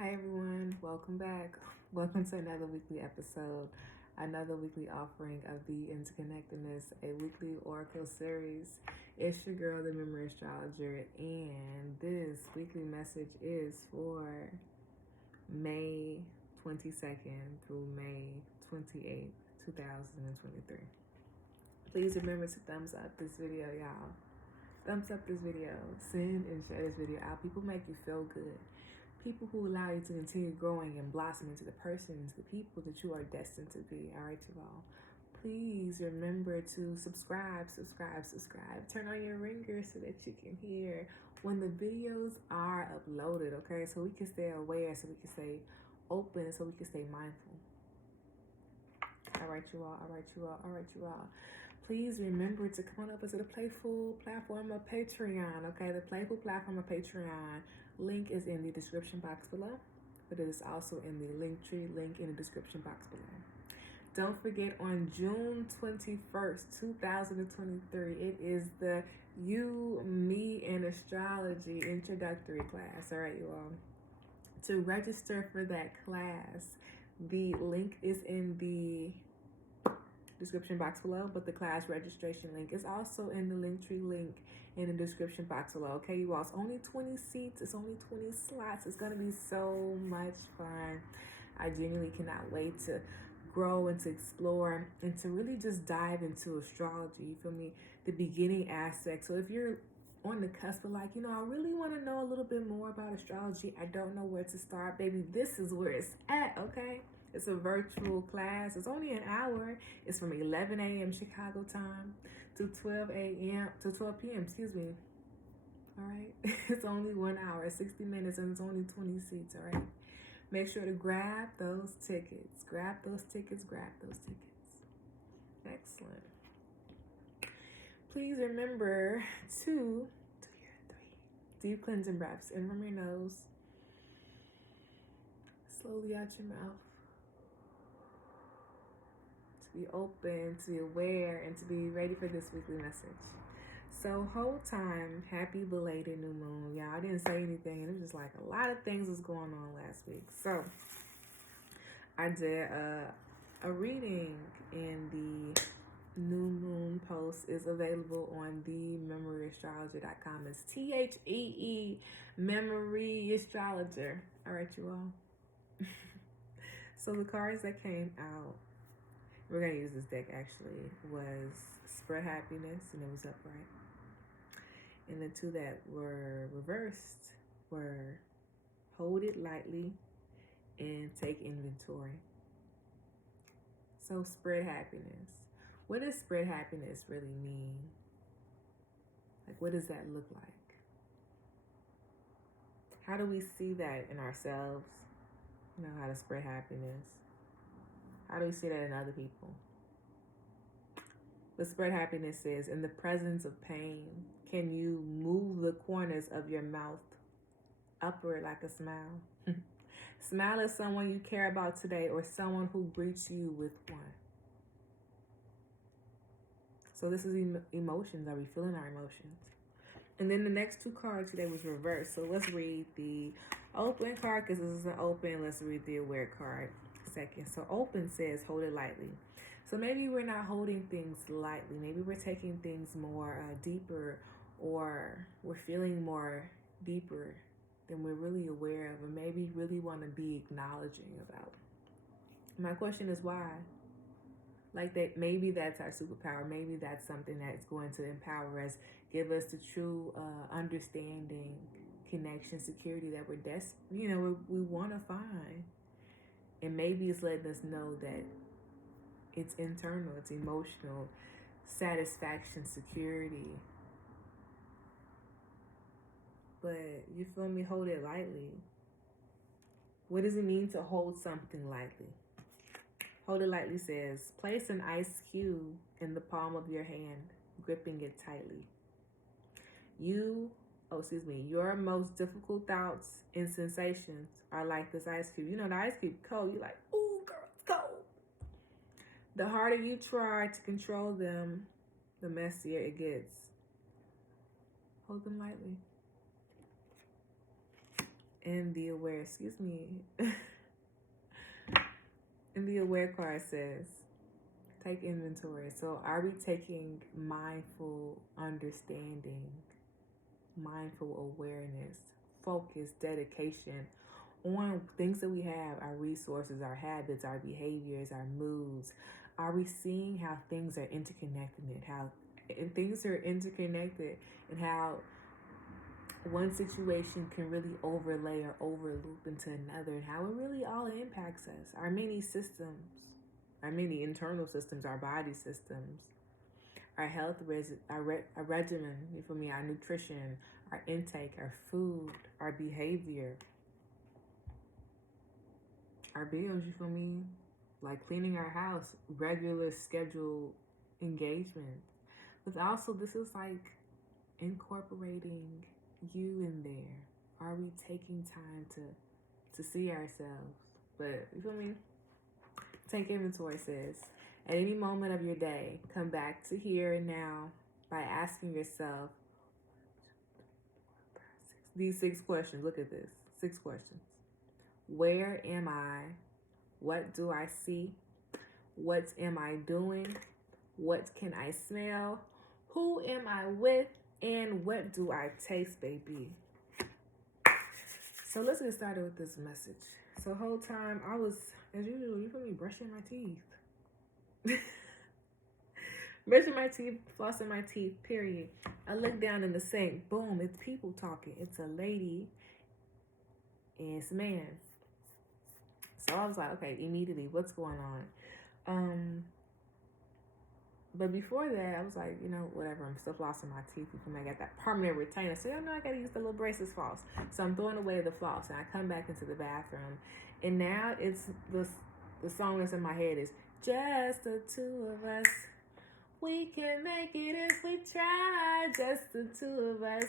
Hi everyone, welcome back. Welcome to another weekly episode, another weekly offering of the Interconnected-ness, a weekly oracle series. It's your girl, the Memory Astrologer, and this weekly message is for May 22nd through May 28th, 2023. Please remember to thumbs up this video, y'all. Thumbs up this video. Send and share this video out. People make you feel good. People who allow you to continue growing and blossoming into the persons, the people that you are destined to be. All right, you all. Please remember to subscribe. Turn on your ringer so that you can hear when the videos are uploaded, okay? So we can stay aware, so we can stay open, so we can stay mindful. All right, you all. Please remember to come on up into the playful platform of Patreon, okay? The playful platform of Patreon link is in the description box below, but it is also in the Linktree link in the description box below. Don't forget, on June 21st, 2023, it is the You, Me, and Astrology introductory class. All right, you all. To register for that class, the link is in the description box below, but the class registration link is also in the Linktree link in the description box below. Okay, you all, it's only 20 seats, it's only 20 slots. It's gonna be so much fun. I genuinely cannot wait to grow and to explore and to really just dive into astrology. You feel me? The beginning aspect. So if you're on the cusp of like, I really want to know a little bit more about astrology, I don't know where to start, baby, this is where it's at, okay? It's a virtual class. It's only an hour. It's from 11 a.m. Chicago time to 12 p.m. Excuse me. All right. It's only 1 hour, 60 minutes, and it's only 20 seats. All right. Make sure to grab those tickets. Excellent. Please remember to do your 3 deep cleansing breaths in from your nose, slowly out your mouth. Be open, to be aware, and to be ready for this weekly message. So whole time, happy belated new moon. Yeah, I didn't say anything, and it was just like a lot of things was going on last week. So I did a reading in the new moon post. Is available on TheeMemoryAstrologer.com. It's TheeMemoryAstrologer. Memory Astrologer. All right, you all. So the cards that came out, we're going to use this deck actually, was Spread Happiness, and it was upright. And the two that were reversed were Hold It Lightly and Take Inventory. So spread happiness. What does spread happiness really mean? Like, what does that look like? How do we see that in ourselves? How to spread happiness. How do we see that in other people? But spread happiness says, in the presence of pain, can you move the corners of your mouth upward like a smile? Smile at someone you care about today, or someone who greets you with one. So this is emotions. Are we feeling our emotions? And then the next two cards today was reversed. So let's read the open card, because this is an open. Let's read the aware card second. So open says, hold it lightly. So maybe we're not holding things lightly. Maybe we're taking things more deeper, or we're feeling more deeper than we're really aware of, or maybe really want to be acknowledging about. My question is why? Like, that, maybe that's our superpower. Maybe that's something that's going to empower us, give us the true understanding, connection, security that we want to find. And maybe it's letting us know that it's internal, it's emotional, satisfaction, security. But you feel me? Hold it lightly. What does it mean to hold something lightly? Hold it lightly says, place an ice cube in the palm of your hand, gripping it tightly. Your most difficult thoughts and sensations are like this ice cube. The ice cube cold. You're like, ooh, girl, it's cold. The harder you try to control them, the messier it gets. Hold them lightly. in the aware, in the aware card says, take inventory. So are we taking mindful understanding, mindful awareness, focus, dedication on things that we have, our resources, our habits, our behaviors, our moods? Are we seeing how things are interconnected, how things are interconnected, and how one situation can really overlay or overloop into another, and how it really all impacts us, our many systems, our many internal systems, our body systems, our health, our regimen, you feel me, our nutrition, our intake, our food, our behavior, our bills, you feel me, like cleaning our house, regular scheduled engagement. But also, this is like incorporating you in there. Are we taking time to see ourselves? But you feel me? Take inventory, sis. At any moment of your day, come back to here and now by asking yourself these 6 questions. Look at this. 6 questions. Where am I? What do I see? What am I doing? What can I smell? Who am I with? And what do I taste, baby? So let's get started with this message. So whole time I was, as usual, you feel me, brushing my teeth. Brushing my teeth, flossing my teeth, period. I look down in the sink. Boom, it's people talking. It's a lady and it's a man. So I was like, okay, immediately, what's going on? But before that, I was like, you know, whatever. I'm still flossing my teeth. I got that permanent retainer. So, you know, I got to use the little braces floss. So I'm throwing away the floss. And I come back into the bathroom. And now it's the song that's in my head is, just the two of us. We can make it if we try. Just the two of us.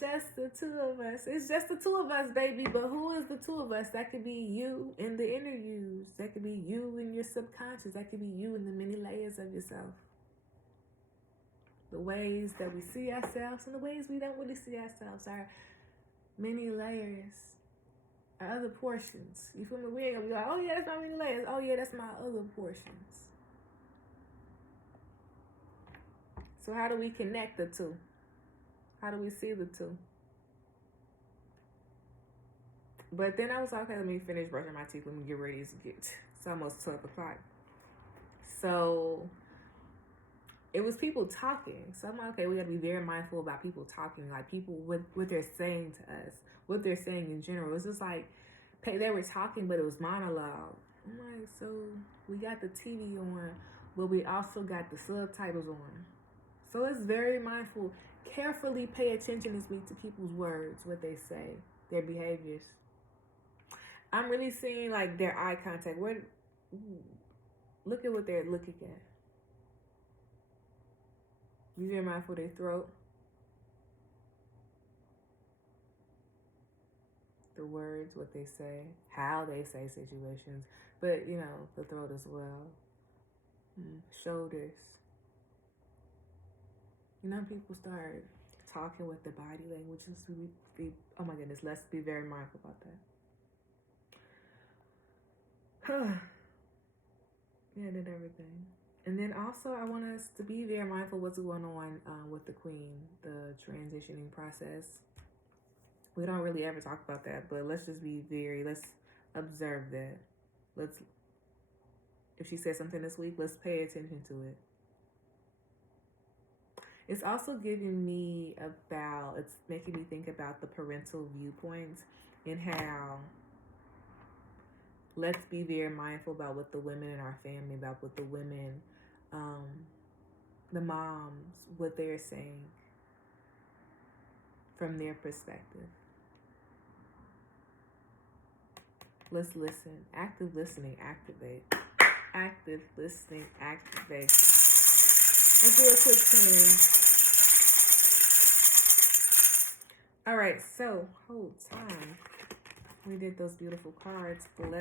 Just the two of us. It's just the two of us, baby. But who is the two of us? That could be you in the interviews. That could be you in your subconscious. That could be you in the many layers of yourself. The ways that we see ourselves and the ways we don't really see ourselves. Our many layers. Our other portions. You feel me? We ain't gonna be like, oh yeah, that's my many layers. Oh yeah, that's my other portions. So how do we connect the two? How do we see the two? But then I was like, okay, let me finish brushing my teeth. Let me get ready to get. It's almost 12 o'clock. So it was people talking. So I'm like, okay, we got to be very mindful about people talking. Like people, what they're saying to us. What they're saying in general. It's just like, they were talking, but it was monologue. I'm like, so we got the TV on, but we also got the subtitles on. So it's very mindful. Carefully pay attention this week to people's words, what they say, their behaviors. I'm really seeing like their eye contact. Look at what they're looking at. Be very mindful of their throat. The words, what they say, how they say situations, but you know, the throat as well. Shoulders. You know, people start talking with the body language. Oh my goodness, let's be very mindful about that. Yeah, I did everything. And then also, I want us to be very mindful what's going on with the queen, the transitioning process. We don't really ever talk about that, but let's just be let's observe that. If she says something this week, let's pay attention to it. It's also it's making me think about the parental viewpoints and how let's be very mindful about what the women in our family, about what the women, the moms, what they're saying from their perspective. Let's listen. Active listening, activate. Active listening, activate. Let's do a quick cleaning. All right, so hold time. We did those beautiful cards, but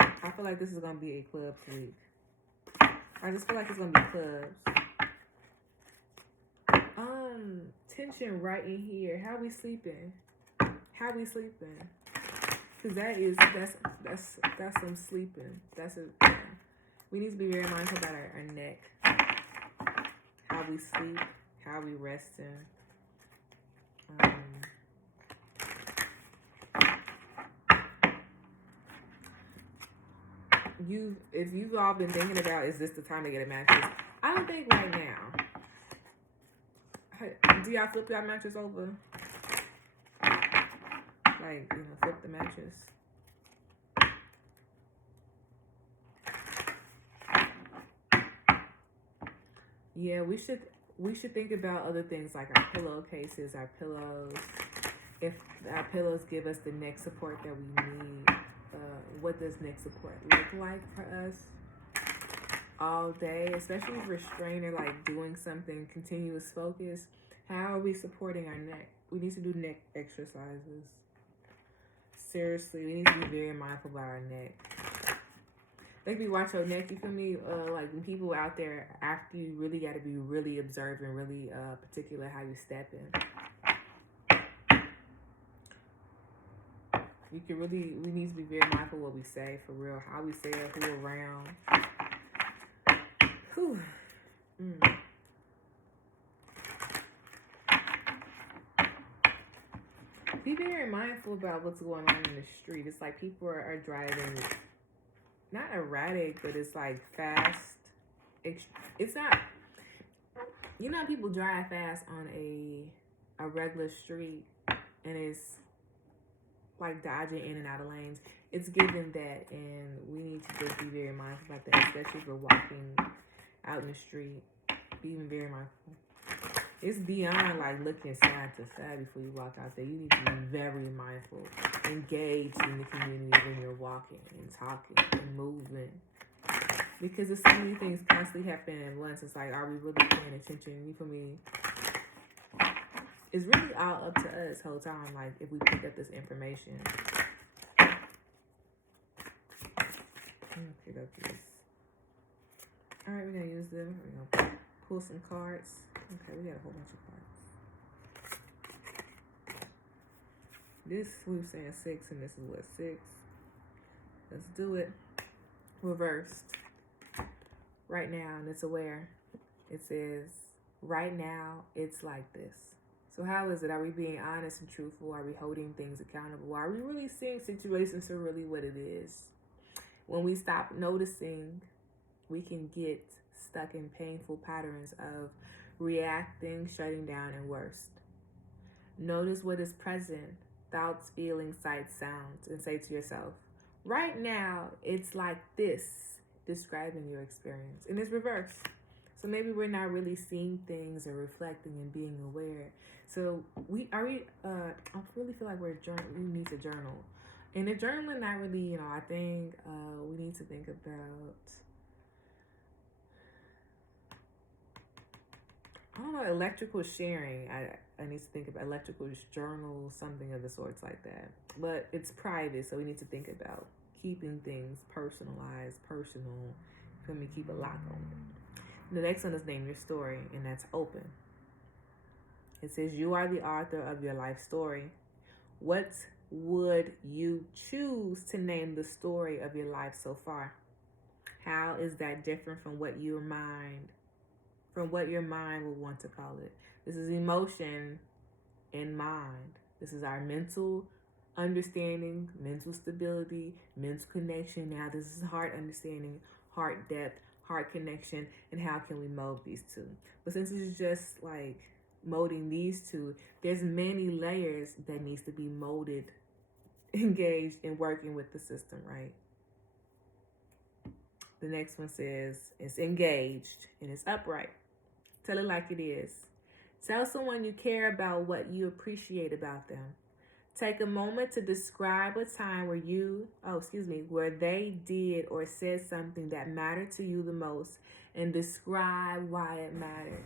I feel like this is going to be a clubs week. I just feel like it's going to be clubs. Tension right in here. How we sleeping? How we sleeping? Because that's some sleeping. We need to be very mindful about our neck. How we sleep, how we resting. If you've all been thinking about, is this the time to get a mattress? I don't think right now. Do y'all flip y'all mattress over? Like, flip the mattress. Yeah, we should think about other things like our pillowcases, our pillows. If our pillows give us the neck support that we need, what does neck support look like for us all day? Especially if we're strained or like doing something, continuous focus. How are we supporting our neck? We need to do neck exercises. Seriously, we need to be very mindful about our neck. Like we watch your neck, you feel me? Like when people out there, after you really got to be really observant, really particular how you step in. We need to be very mindful what we say, for real. How we say it, who around. Whew. Be very mindful about what's going on in the street. It's like people are driving, not erratic, but it's like fast. It's not, how people drive fast on a regular street and it's like dodging in and out of lanes. It's given that, and we need to just be very mindful about that, especially if we're walking out in the street. Being very mindful. It's beyond like looking side to side before you walk out there. You need to be very mindful, engaged in the community when you're walking and talking and moving. Because there's so many things constantly happening at once. It's like, are we really paying attention? You feel me? It's really all up to us the whole time, like if we pick up this information. Pick up this. Alright, we're gonna use them. We're gonna pull some cards. Okay, we got a whole bunch of cards. This, we were saying 6, and this is what, 6? Let's do it. Reversed. Right now, and it's aware. It says, right now, it's like this. So how is it? Are we being honest and truthful? Are we holding things accountable? Are we really seeing situations for really what it is? When we stop noticing, we can get stuck in painful patterns of reacting, shutting down, and worst. Notice what is present, thoughts, feelings, sights, sounds, and say to yourself, right now, it's like this, describing your experience. And it's reversed. So maybe we're not really seeing things or reflecting and being aware. So I really feel like we need to journal. And the journaling, not really, I think we need to think about, electrical sharing. I need to think about electrical journal, something of the sorts like that. But it's private, so we need to think about keeping things personalized, personal. Let me keep a lock on it. The next one is name your story, and that's open. It says you are the author of your life story. What would you choose to name the story of your life so far? How is that different from what your mind would want to call it? This is emotion and mind. This is our mental understanding, mental stability, mental connection. Now this is heart understanding, heart depth, heart connection, and how can we mold these two? But since it's just like molding these two, there's many layers that needs to be molded, engaged, and working with the system, right? The next one says it's engaged and it's upright. Tell it like it is. Tell someone you care about what you appreciate about them. Take a moment to describe a time where they did or said something that mattered to you the most, and describe why it mattered.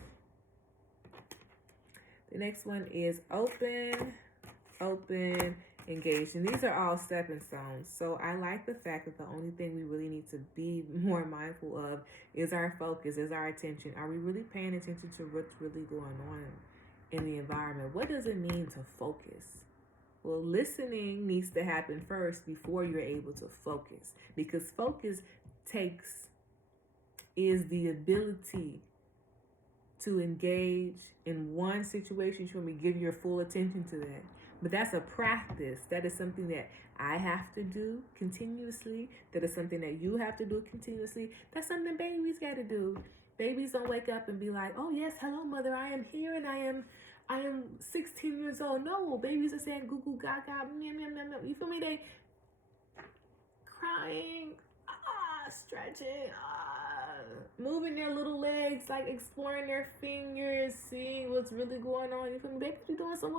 The next one is open, engaged. And these are all stepping stones. So I like the fact that the only thing we really need to be more mindful of is our focus, is our attention. Are we really paying attention to what's really going on in the environment? What does it mean to focus? Well, listening needs to happen first before you're able to focus, because focus is the ability to engage in one situation. You want me to give your full attention to that. But that's a practice. That is something that I have to do continuously. That is something that you have to do continuously. That's something babies got to do. Babies don't wake up and be like, oh yes, hello mother, I am here and I am 16 years old. No, babies are saying goo goo gaga, meow meow meow meow. You feel me? They crying, stretching, moving their little legs, like exploring their fingers, seeing what's really going on. You feel me? Babies be doing some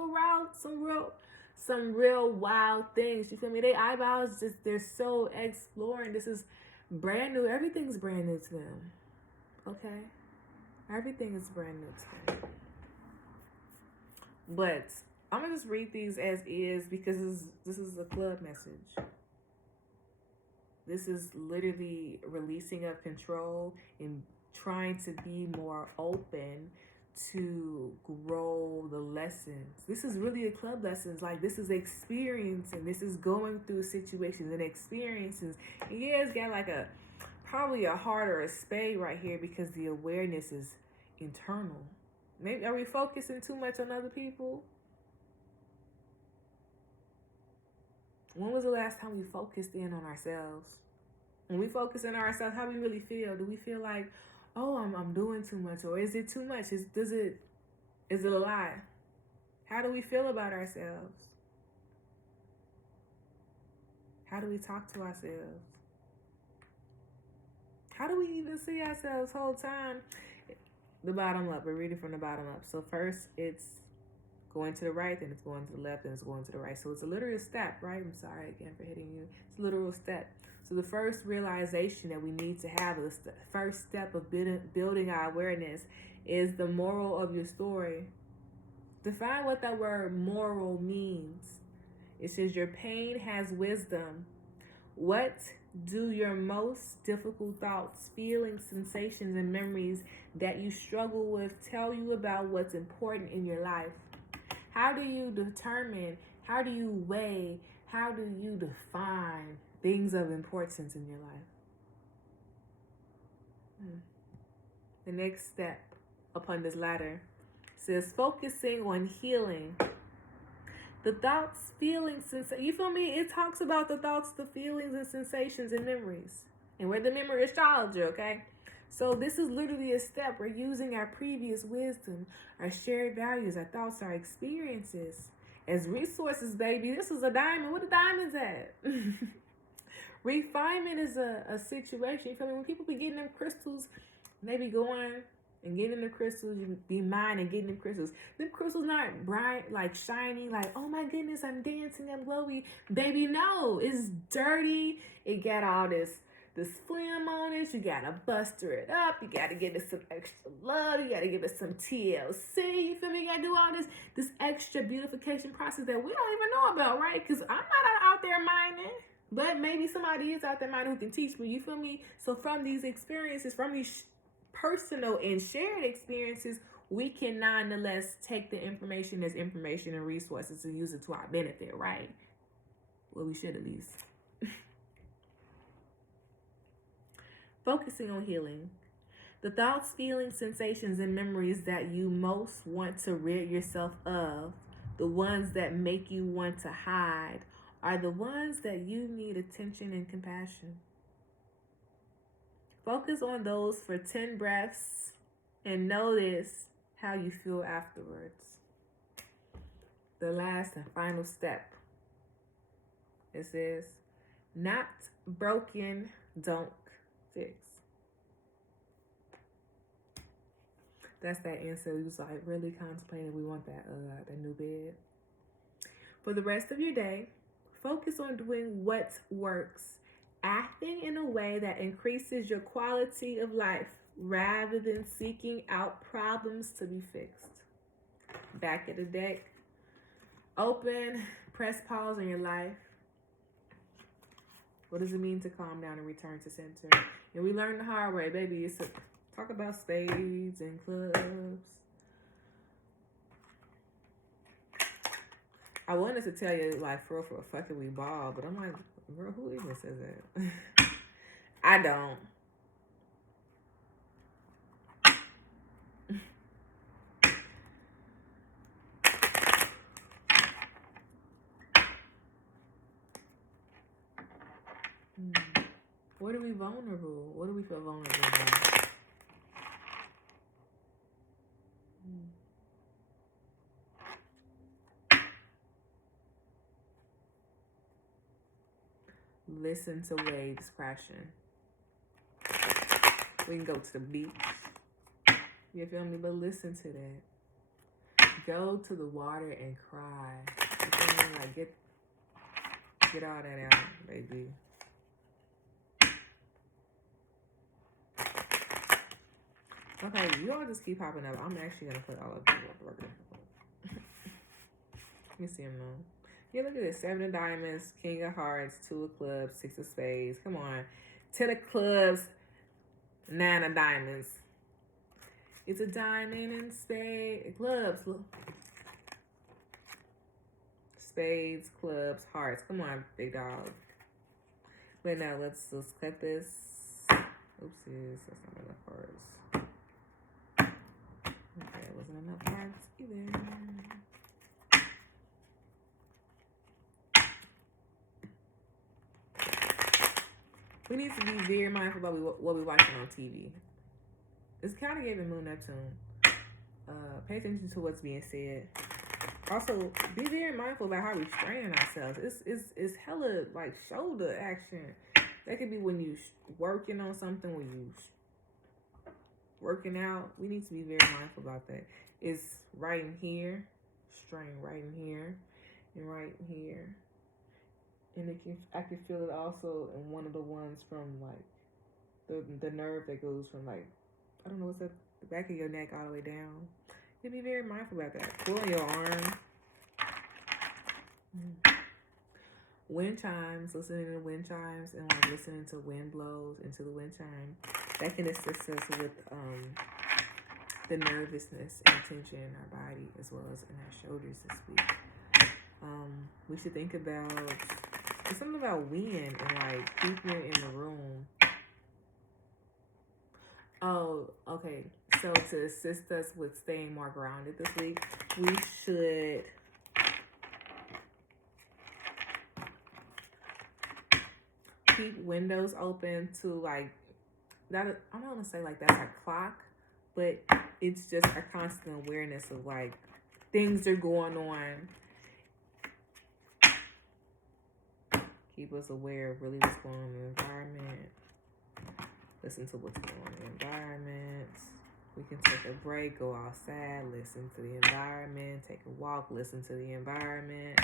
real wild things. You feel me? Their eyeballs they're so exploring. This is brand new. Everything's brand new to them. Okay? Everything is brand new to them. But I'm gonna just read these as is, because this is a club message. This is literally releasing of control and trying to be more open to grow the lessons. This is really a club lessons. Like, this is experience, and this is going through situations and experiences. And yeah, it's got like probably a heart or a spade right here, because the awareness is internal. Maybe are we focusing too much on other people? When was the last time we focused in on ourselves? When we focus in on ourselves, how do we really feel? Do we feel like, oh, I'm doing too much, or is it too much? Is it a lie? How do we feel about ourselves? How do we talk to ourselves? How do we even see ourselves whole time? The bottom up. We're reading from the bottom up. So first, it's going to the right, then it's going to the left, and it's going to the right. So it's a literal step, right? I'm sorry again for hitting you. It's a literal step. So the first realization that we need to have, is the first step of building our awareness, is the moral of your story. Define what that word moral means. It says your pain has wisdom. What do your most difficult thoughts, feelings, sensations, and memories that you struggle with tell you about what's important in your life? How do you determine, how do you weigh, how do you define things of importance in your life? The next step upon this ladder says focusing on healing. The thoughts, feelings, you feel me? It talks about the thoughts, the feelings, and sensations and memories. And we're the memory astrologer, okay? So this is literally a step. We're using our previous wisdom, our shared values, our thoughts, our experiences as resources, baby. This is a diamond. Where the diamonds at? Refinement is a situation. You feel me? When people be getting them crystals, they be going and getting the crystals, you be mine and getting them crystals. Them crystals not bright, like shiny, like, oh my goodness, I'm dancing, I'm glowy. Baby, no, it's dirty. It got all this phlegm on it. You gotta buster it up. You gotta give it some extra love. You gotta give it some TLC. You feel me? You gotta do all this extra beautification process that we don't even know about, right? Because I'm not out there mining. But maybe somebody is out there mining who can teach me. You feel me? So from these experiences, from these personal and shared experiences, we can nonetheless take the information as information and resources and use it to our benefit, right? Well, we should at least. Focusing on healing. The thoughts, feelings, sensations, and memories that you most want to rid yourself of, the ones that make you want to hide, are the ones that you need attention and compassion. Focus on those for 10 breaths and notice how you feel afterwards. The last and final step. It says, not broken, don't fix. That's that answer. We was like really contemplating. We want that new bed. For the rest of your day, focus on doing what works. Acting in a way that increases your quality of life rather than seeking out problems to be fixed. Back at the deck. Open, press pause in your life. What does it mean to calm down and return to center? And we learned the hard way, baby. It's talk about spades and clubs. I wanted to tell you, like, for fucking we ball, but I'm like, bro, who even says that? I don't. What are we vulnerable? What do we feel vulnerable about? Listen to waves crashing. We can go to the beach. You feel me? But listen to that. Go to the water and cry. You feel me? Like, get all that out, baby. Okay, you all just keep popping up. I'm actually gonna put all of them up. Let me see them though. Yeah, look at this. 7 of diamonds, King of hearts, 2 of clubs, 6 of spades. Come on. 10 of clubs, 9 of diamonds. It's a diamond and spade. Clubs. Look. Spades, clubs, hearts. Come on, big dog. But now let's cut this. Oopsies, that's not enough hearts. Okay, it wasn't enough hearts either. We need to be very mindful about what we're watching on TV. It's kind of giving Moon Neptune. Pay attention to what's being said. Also, be very mindful about how we're straining ourselves. It's hella like shoulder action. That could be when you working on something, when you working out. We need to be very mindful about that. It's right in here, strain right in here, and right here. And I can feel it also in one of the ones from like the nerve that goes from like, I don't know, what's that, the back of your neck all the way down. You be very mindful about that. Pulling your arm. Wind chimes, listening to wind chimes and like listening to wind blows into the wind chime. That can assist us with the nervousness and tension in our body as well as in our shoulders this week. We should think about, there's something about wind and like people in the room. Oh, okay. So to assist us with staying more grounded this week, we should keep windows open to like, that. I don't want to say like that's our clock, but it's just a constant awareness of like things are going on. Keep us aware of really what's going on in the environment. Listen to what's going on in the environment. We can take a break, go outside, listen to the environment, take a walk, listen to the environment.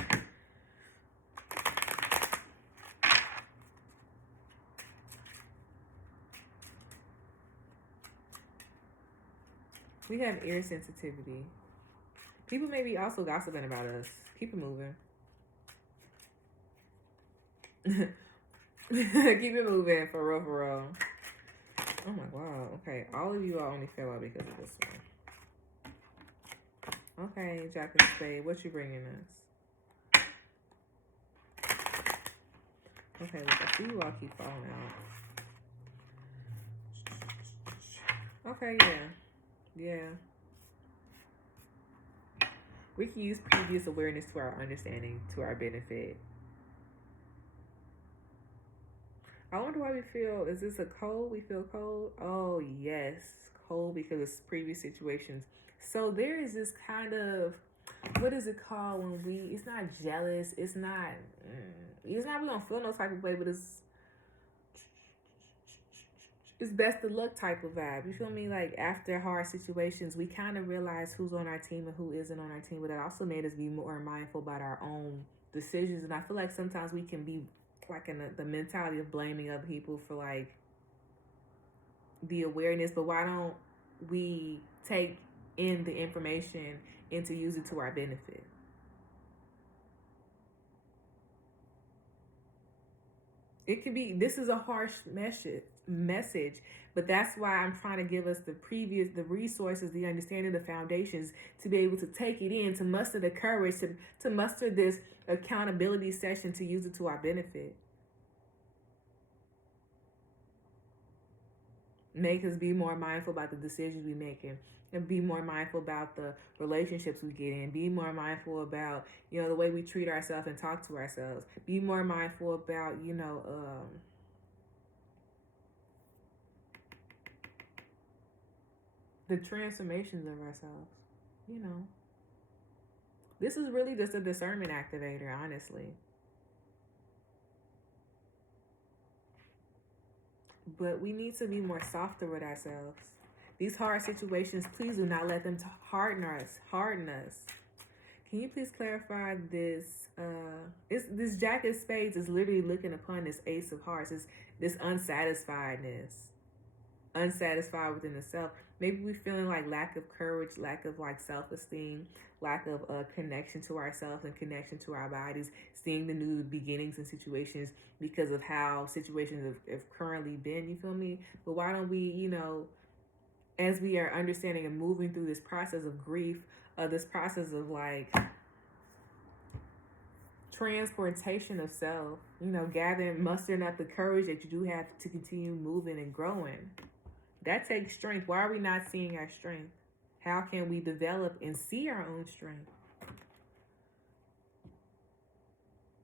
We have ear sensitivity. People may be also gossiping about us. Keep it moving. Keep it moving, for real, for real. Oh my wow. Okay, all of you all only fell out because of this one. Okay, Jack of Spades, what you bringing us? Okay, look, I see you all keep falling out. Okay, yeah. We can use previous awareness to our understanding, to our benefit. I wonder why we feel, is this a cold? We feel cold? Oh, yes. Cold because of previous situations. So there is this kind of, what is it called when it's not jealous. It's not, we don't feel no type of way, but it's best of luck type of vibe. You feel me? Like after hard situations, we kind of realize who's on our team and who isn't on our team. But that also made us be more mindful about our own decisions. And I feel like sometimes we can be like in the mentality of blaming other people for like the awareness, but why don't we take in the information and to use it to our benefit? It can be, this is a harsh message, but that's why I'm trying to give us the resources, the understanding, the foundations to be able to take it in, to muster the courage, to muster this accountability session, to use it to our benefit. Make us be more mindful about the decisions we making, and be more mindful about the relationships we get in. Be more mindful about, the way we treat ourselves and talk to ourselves. Be more mindful about, the transformations of ourselves. This is really just a discernment activator, honestly. But we need to be more softer with ourselves. These hard situations, please do not let them harden us. Can you please clarify this? This Jack of Spades is literally looking upon this Ace of Hearts. It's this unsatisfied within itself. Maybe we're feeling like lack of courage, lack of self-esteem, lack of connection to ourselves and connection to our bodies, seeing the new beginnings in situations because of how situations have currently been, you feel me? But why don't we, as we are understanding and moving through this process of grief, this process of transportation of self, mustering up the courage that you do have to continue moving and growing. That takes strength. Why are we not seeing our strength? How can we develop and see our own strength?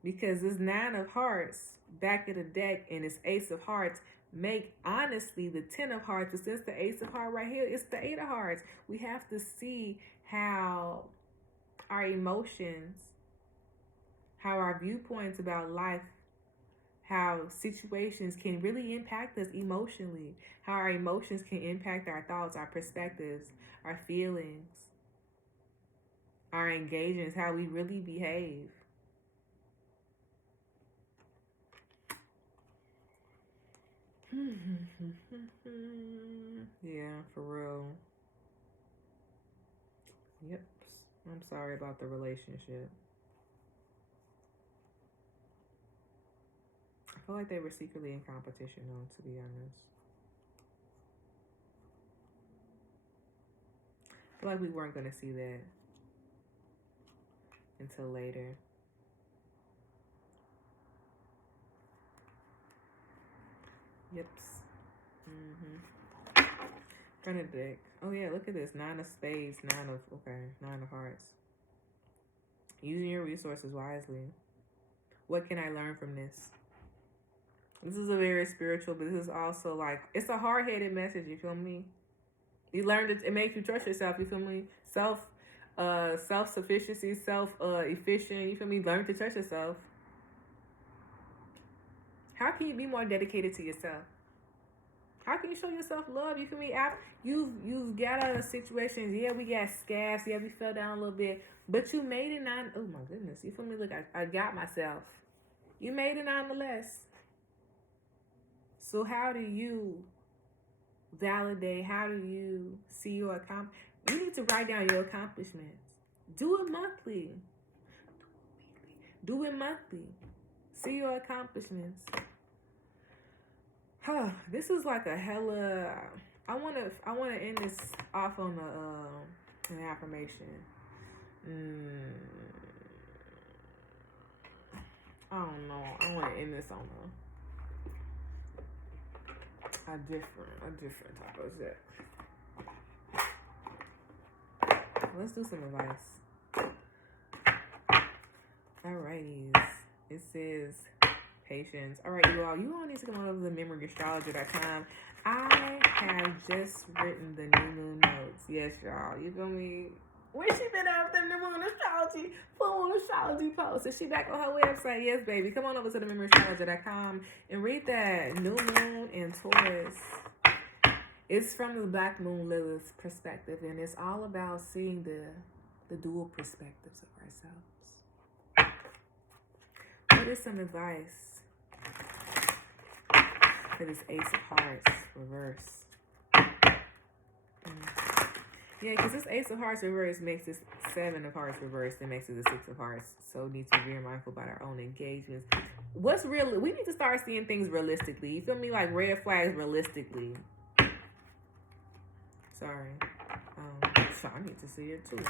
Because this 9 of Hearts back of the deck and this Ace of Hearts make, honestly, the 10 of Hearts, but since the Ace of Hearts right here, it's the 8 of Hearts. We have to see how our emotions, how our viewpoints about life, how situations can really impact us emotionally, how our emotions can impact our thoughts, our perspectives, our feelings, our engagements, how we really behave. Yeah, for real. Yep. I'm sorry about the relationship. I feel like they were secretly in competition, though, to be honest. I feel like we weren't going to see that until later. Yep. Front of the deck. Oh, yeah, look at this. 9 of Spades, 9 of Hearts. Using your resources wisely. What can I learn from this? This is a very spiritual, but this is also it's a hard-headed message, you feel me? You learn it makes you trust yourself, you feel me? Self-sufficiency, efficient, you feel me? Learn to trust yourself. How can you be more dedicated to yourself? How can you show yourself love? You feel me? You've got out of situations. Yeah, we got scabs. Yeah, we fell down a little bit. But you made it oh my goodness. You feel me? Look, I got myself. You made it nonetheless. So how do you validate? How do you see your accomplishments? You need to write down your accomplishments. Do it monthly. See your accomplishments. This is like a hella. I wanna end this off on an affirmation. I don't know. I want to end this on a different type of set. Let's do some advice. Alrighties. It says patience. Alright, you all need to come on over to TheeMemoryAstrologer.com. I have just written the new moon notes. Yes, y'all. You feel me? Where she been at with the new moon astrology? Full moon astrology post. Is she back on her website? Yes, baby. Come on over to TheeMemoryAstrologer.com and read that new moon in Taurus. It's from the Black Moon Lilith perspective, and it's all about seeing the dual perspectives of ourselves. What is some advice for this Ace of Hearts reverse? Yeah, because this Ace of Hearts reverse makes this Seven of Hearts reversed, and makes it the Six of Hearts. So we need to be very mindful about our own engagements. What's real? We need to start seeing things realistically. You feel me? Like red flags realistically. Sorry. So I need to see it too.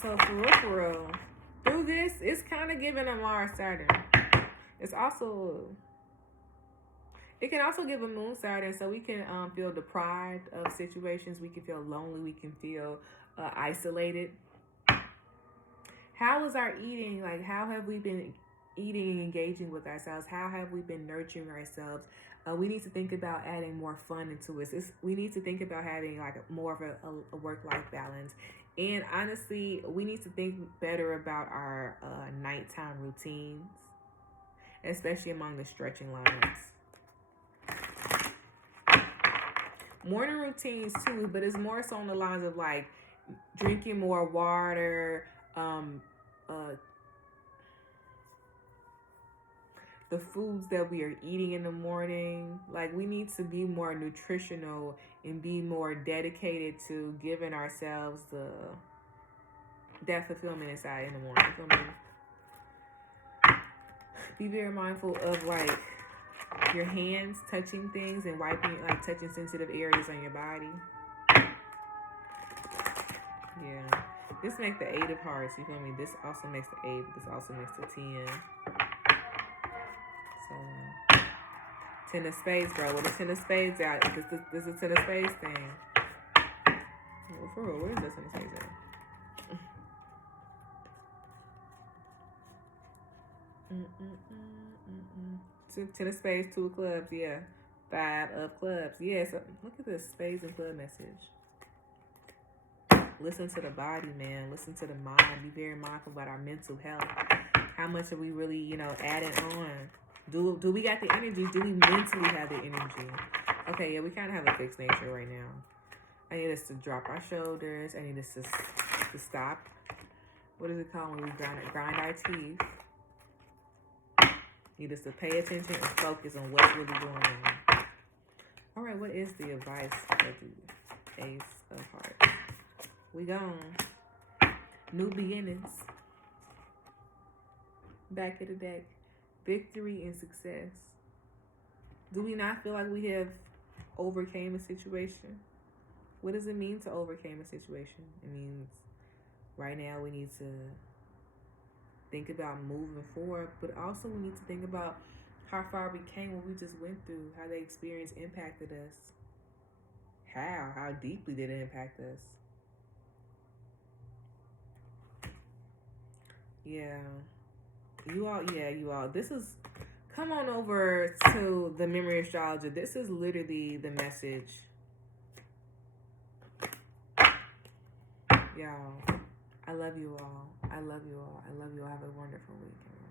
So for real, through this, it's kind of giving a Mars Saturn. It's also, it can also give a Moon Saturn, so we can feel deprived of situations. We can feel lonely. We can feel isolated. How is our eating? Like, how have we been eating and engaging with ourselves? How have we been nurturing ourselves? We need to think about adding more fun into it. We need to think about having like more of a work-life balance. And honestly, we need to think better about our nighttime routines, especially among the stretching lines. Morning routines too, but it's more so on the lines of like drinking more water, the foods that we are eating in the morning. Like, we need to be more nutritional and be more dedicated to giving ourselves that fulfillment inside in the morning. You feel me? Be very mindful of like your hands touching things and wiping, like touching sensitive areas on your body. Yeah. This makes the Eight of Hearts, you feel me? This also makes the 8, but this also makes the 10. So, 10 of Spades, bro. What is 10 of Spades out? This is 10 of Spades thing. Well, for real, what is this 10 of Spades at? Ten of Spades, 2 of Clubs, yeah. 5 of Clubs, yeah. So look at this Spades and Club message. Listen to the body, man. Listen to the mind. Be very mindful about our mental health. How much are we really, adding on? Do we got the energy? Do we mentally have the energy? Okay, yeah, we kind of have a fixed nature right now. I need us to drop our shoulders. I need us to stop. What is it called when we grind our teeth? Need us to pay attention and focus on what's really going on. All right, what is the advice for the Ace of Hearts? We gone. New beginnings. Back of the deck. Victory and success. Do we not feel like we have overcame a situation? What does it mean to overcome a situation? It means right now we need to think about moving forward, but also we need to think about how far we came, what we just went through, how the experience impacted us. How deeply did it impact us? Yeah. You all. This is, come on over to the Memory Astrologer. This is literally the message. Y'all, I love you all. I love you all. I love you all. Have a wonderful weekend.